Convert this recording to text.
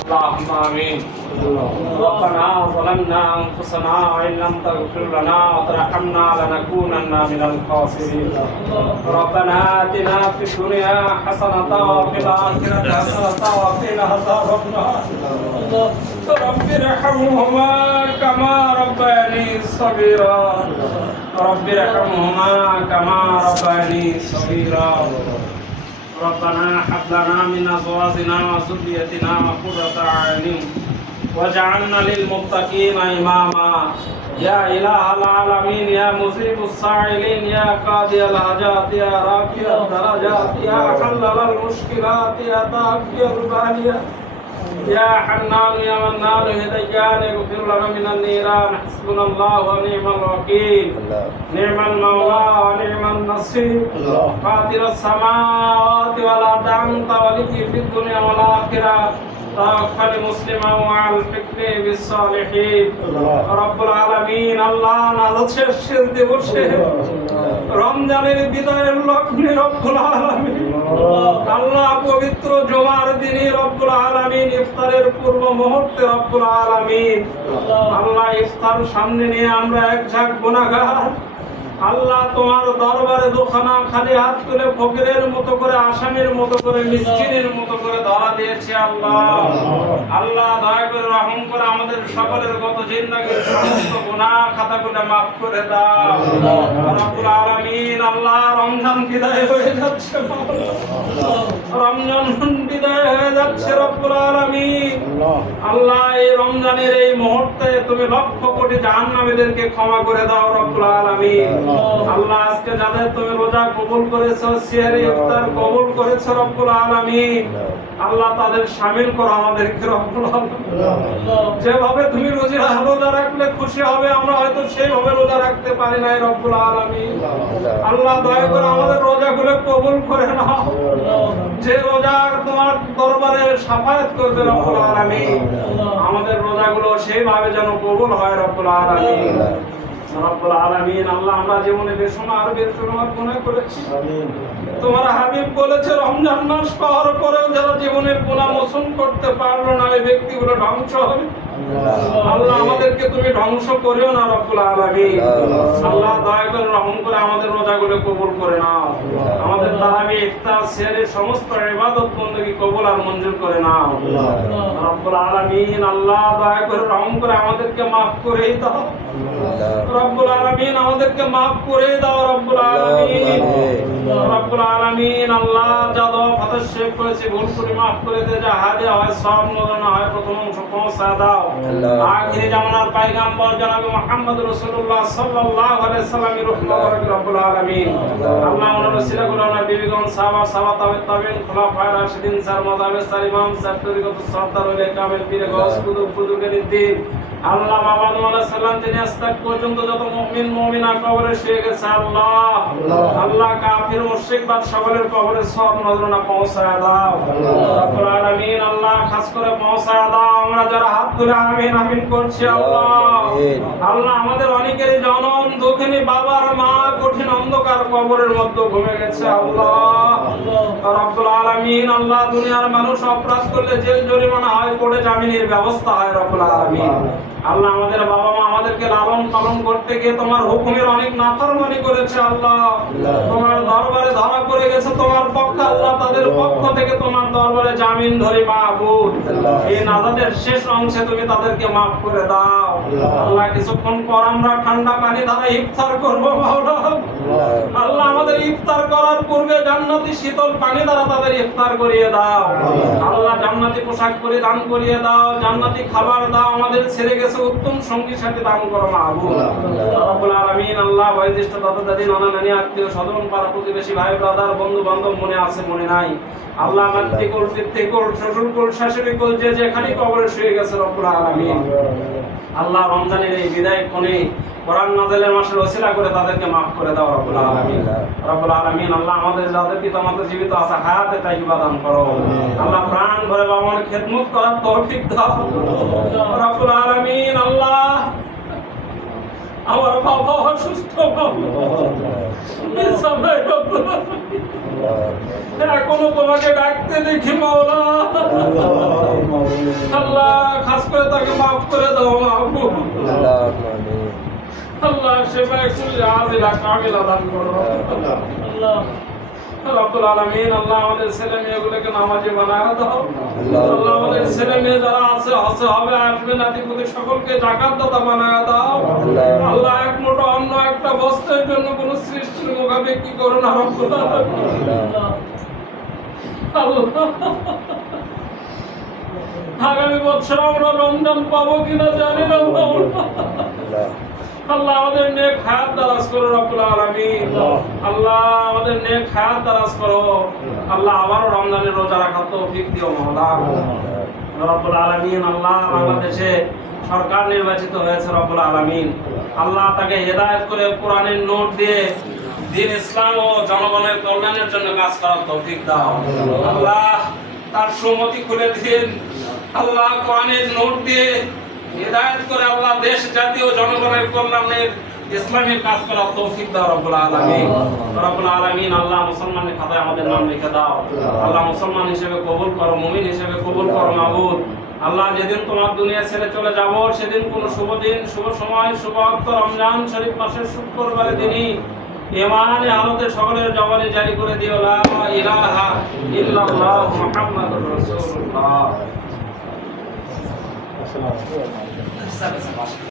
اللهم آمين. ربنا ظلمنا أنفسنا وإن لم تغفر لنا وترحمنا لنكونن من الخاسرين. ربنا آتنا في الدنيا حسنة وفي الآخرة حسنة وقنا عذاب النار. رب ارحمهما كما ربياني صغيرا. رب ارحمهما كما ربياني صغيرا. ربنا هب لنا من ازواجنا وذريتنا قرة اعين واجعلنا للمتقين اماما. يا اله العالمين يا مجيب السائلين يا قاضي الحاجات يا رافع الدرجات يا حلل المشكلات يا تافي الباليات يا حنان يا منان هديان اغفر لنا من النيران. حسبنا الله ونعم الوكيل. نعم المولى ونعم النصير. فاطر السماوات والارض انت ولي في الدنيا والاخره. توفني مسلما والحقني بالصالحين. رب العالمين আল্লাহ নাজাত শেষ দিবসে রমজানের বিদায়ের লগ্নে রব্বুল আলামিন আল্লাহ পবিত্র জুমার দিনে রব্বুল আলামিন ইফতারের পূর্ব মুহূর্তে রব্বুল আলামিন আল্লাহ ইফতার সামনে নিয়ে আমরা এক ঝাঁক গুনাহগার আল্লাহ তোমার দরবারে দুখানা খালি হাত তুলে ফকিরের মতো করে আসামির মতো করে মিসকিনের মতো করে ধরা দিয়েছে আল্লাহ। আল্লাহ দয়া করে রহম করে আমাদের সকলের গত জিন্দেগীর সমস্ত গুনাহ খাতাগুলো মাফ করে দাও রব্বুল আলামিন। আল্লাহ রমজান বিদায় হয়ে যাচ্ছে, রমজান বিদায় হয়ে যাচ্ছে রব্বুল আলামিন। আল্লাহ এই রমজানের এই মুহূর্তে তুমি লক্ষ কোটি জাহান্নামীদেরকে ক্ষমা করে দাও রব্বুল আলামিন। আল্লাহ আজকে যাদের তুমি রোজা কবুল করেছো, সিহরি ইফতার কবুল করেছো রব্বুল আলামিন, আল্লাহ তাদের শামিল করো আমাদেরকে রব্বুল আলামিন। যেভাবে তুমি রোজা রাখলে খুশি হবে আমরা হয়তো সেইভাবে রোজা রাখতে পারি নাই রব্বুল আলামিন। আল্লাহ দয়া করে আমাদের রোজাগুলো কবুল করে নাও, যে রোজা তোমার দরবারে শাফায়াত করবে রব্বুল আলামিন। আমাদের রোজাগুলো সেইভাবে যেন কবুল হয় রব্বুল আলামিন। রব্বুল আলামিন আল্লাহ আমরা জীবনে বেশুমার গুনাহ করেছি। তোমার হাবিব বলেছে রমজান মাস পাওয়ার পরেও যারা জীবনের গুনাহ মোচন করতে পারলো না এই ব্যক্তিগুলো ধ্বংস হবে। আল্লাহ আমাদেরকে তুমি ধ্বংস করিও না রব্বুল আলামিন। আল্লাহ দয়া করে রহম করে আমাদের রোজাগুলো কবুল করে নাও। আমাদের তারাবি ইফতার সেহরির সমস্ত ইবাদত বندگی কবুল আর মঞ্জুর করে নাও রব্বুল আলামিন। আল্লাহ দয়া করে রহম করে আমাদেরকে maaf করে দাও রব্বুল আলামিন, আমাদেরকে maaf করে দাও রব্বুল আলামিন। রব্বুল আলামিন আল্লাহ যা দোয়া ফাতাহ শেখ করেছি ভুল করে maaf করে দে, যা হাদিয়া হয় সব মজনা হয় প্রথম অংশ পৌঁছা দাও। আখিরি জামানার পয়গম্বর জনাব মুহাম্মদ রাসূলুল্লাহ সাল্লাল্লাহু আলাইহি সাল্লামের রহমত রব্বুল আলামিন। আল্লাহ ওনার ওসিলাগুলো ওনার বিবিগণ সাহাবা সাহাবাত তাবেঈন খুলাফায়ে রাশিদিন সার মাযহাবে সার ইমাম সার তরিকত সরদার ওলে কামেল পীর গাউস কুতুব বুজুর্গের দ্বীন আল্লাহ বাবা নূহ আলাইহিস সালাম থেকে আজ তাক পর্যন্ত যত মুমিন মুমিনা কবরে শুয়ে গেছে আল্লাহ আল্লাহ কাফির মুশরিক বাদ সকলের কবরে সব নজরানা পৌঁছায় দাও রব্বুল আলামিন। আল্লাহ খাস করে পৌঁছায় দাও আমরা যারা হাত তুলে আমিন আমিন করছি আল্লাহ। আল্লাহ আমাদের অনেকেরই জনম দুঃখিনী বাবার মা কঠিন অন্ধকার কবরের মধ্যে ঘুমে গেছে আল্লাহ রব্বুল আলামিন। আল্লাহ দুনিয়ার মানুষ অপরাধ করলে জেল জরিমানা হয়, কোর্টে জামিনের ব্যবস্থা হয় রব্বুল আলামিন। আল্লাহ আমাদের বাবা মা আমাদেরকে লালন পালন করতে গিয়ে তোমার হুকুমের অনেক নাফরমানি করেছে আল্লাহ, তোমার দরবারে ধরা পড়ে গেছে তোমার পক্ষে আল্লাহ, তাদের পক্ষ থেকে তোমার দরবারে জামিন ধরে মাহবুব এই নাজাতের শেষ অংশে তুমি তাদেরকে maaf করে দাও আল্লাহ। কিছুক্ষণ পর আমরা ঠান্ডা পানি দ্বারা ইফতার করব মাওলা আল্লাহ। আমাদের ইফতার করার পূর্বে জান্নাতি শীতল পানি দ্বারা তাদের ইফতার করিয়ে দাও আল্লাহ। জান্নাতি পোশাক পরিধান করিয়ে দাও, জান্নাতি খাবার দাও, আমাদের ছেড়ে গেছে উত্তম সঙ্গী সাথে দান করো মাহবুব রব্বুল আলামিন। আল্লাহ বয়োজ্যেষ্ঠ দাদা দাদি নানা নানি আত্মীয় স্বজন পাড়া প্রতিবেশী ভাই ব্রাদার বন্ধু বান্ধব মনে আছে মনে নাই আল্লাহ আমার থেকে শ্বশুর কোল শাশুড়ি কোল যে যেখানে কবরে শুয়ে গেছে রব্বুল আলামিন। আল্লাহ রমজানের এই বিদায় কোণে কোরআন নাযিলের মাসের ওসিলা করে তাদেরকে maaf করে দাও রব্বুল আলামিন। রব্বুল আলামিন আল্লাহ আমাদের যাদের পিতামাতা জীবিত আছে হায়াতে তাইয়্যিবা দান করো আল্লাহ। প্রাণ ভরে বাবা মার খেদমত করার তৌফিক দাও রব্বুল আলামিন। আল্লাহ আমার বাবা অসুস্থ বিছানায় রব্বুল আলামিন। এখনো তোমাকে ডাকতে দেখি মাওলা। আল্লাহ খাস করে তাকে মাফ করে দাও মাহবুব। আল্লাহ সেবায় কুল্লি আজিলা কামিলা দান করো আল্লাহ। রব্বুল আলামিন আল্লাহ আমাদের ছেলে মেয়েগুলোকে নামাজি বানায় দাও আল্লাহ। আমাদের ছেলে মেয়ে যারা আছে হসে হবে আসবে নাতিপুতি সকলকে যাকাত দাতা বানায় দাও আল্লাহ। এক মুঠো অন্ন একটা বস্ত্রের জন্য কোন সৃষ্টির মোকাবে কি করো না রব্বুল আলামিন আল্লাহ। আগামী বছর আমরা রমজান পাবো কিনা জানি না আল্লাহ। আমাদের নেক হায়াত দারাজ করো রব্বুল আলামিন আল্লাহ। আমাদের নেক হায়াত দারাজ করো আল্লাহ। আবারও রমজানের রোজা রাখার তৌফিক দিও মাওলা রব্বুল আলামিন আল্লাহ। বাংলাদেশে সরকার নির্বাচিত হয়েছে রব্বুল আলামিন আল্লাহ। তাকে হেদায়েত করে কোরআনের নোট দিয়ে দিন ইসলাম ও জনগণের কল্যাণের জন্য কাজ করার তৌফিক দাও আল্লাহ। তার সুমতি খুলে দিন আল্লাহ। কোরআনের নোট দিয়ে হিদায়াত করে আল্লাহ দেশ জাতীয় জনগণের কল্যাণের ইসলামের কাজ করার তৌফিক দাও রব্বুল আলামিন রব্বুল আলামিন আল্লাহ। মুসলমানের খাতায় আমাদের নাম লিখে দাও আল্লাহ। মুসলমান হিসেবে কবুল করো, মুমিন হিসেবে কবুল করো মাবুদ আল্লাহ। যেদিন তোমার দুনিয়া ছেড়ে চলে যাব সেদিন কোন শুভ দিন, শুভ সময়, শুভ অক্ত রমজান শরীফ মাসের শুক্রবারের দিনই ইমানে হালতে সকলের জবানে জারি করে দিও লা ইলাহা ইল্লাল্লাহ মুহাম্মাদুর রাসূলুল্লাহ।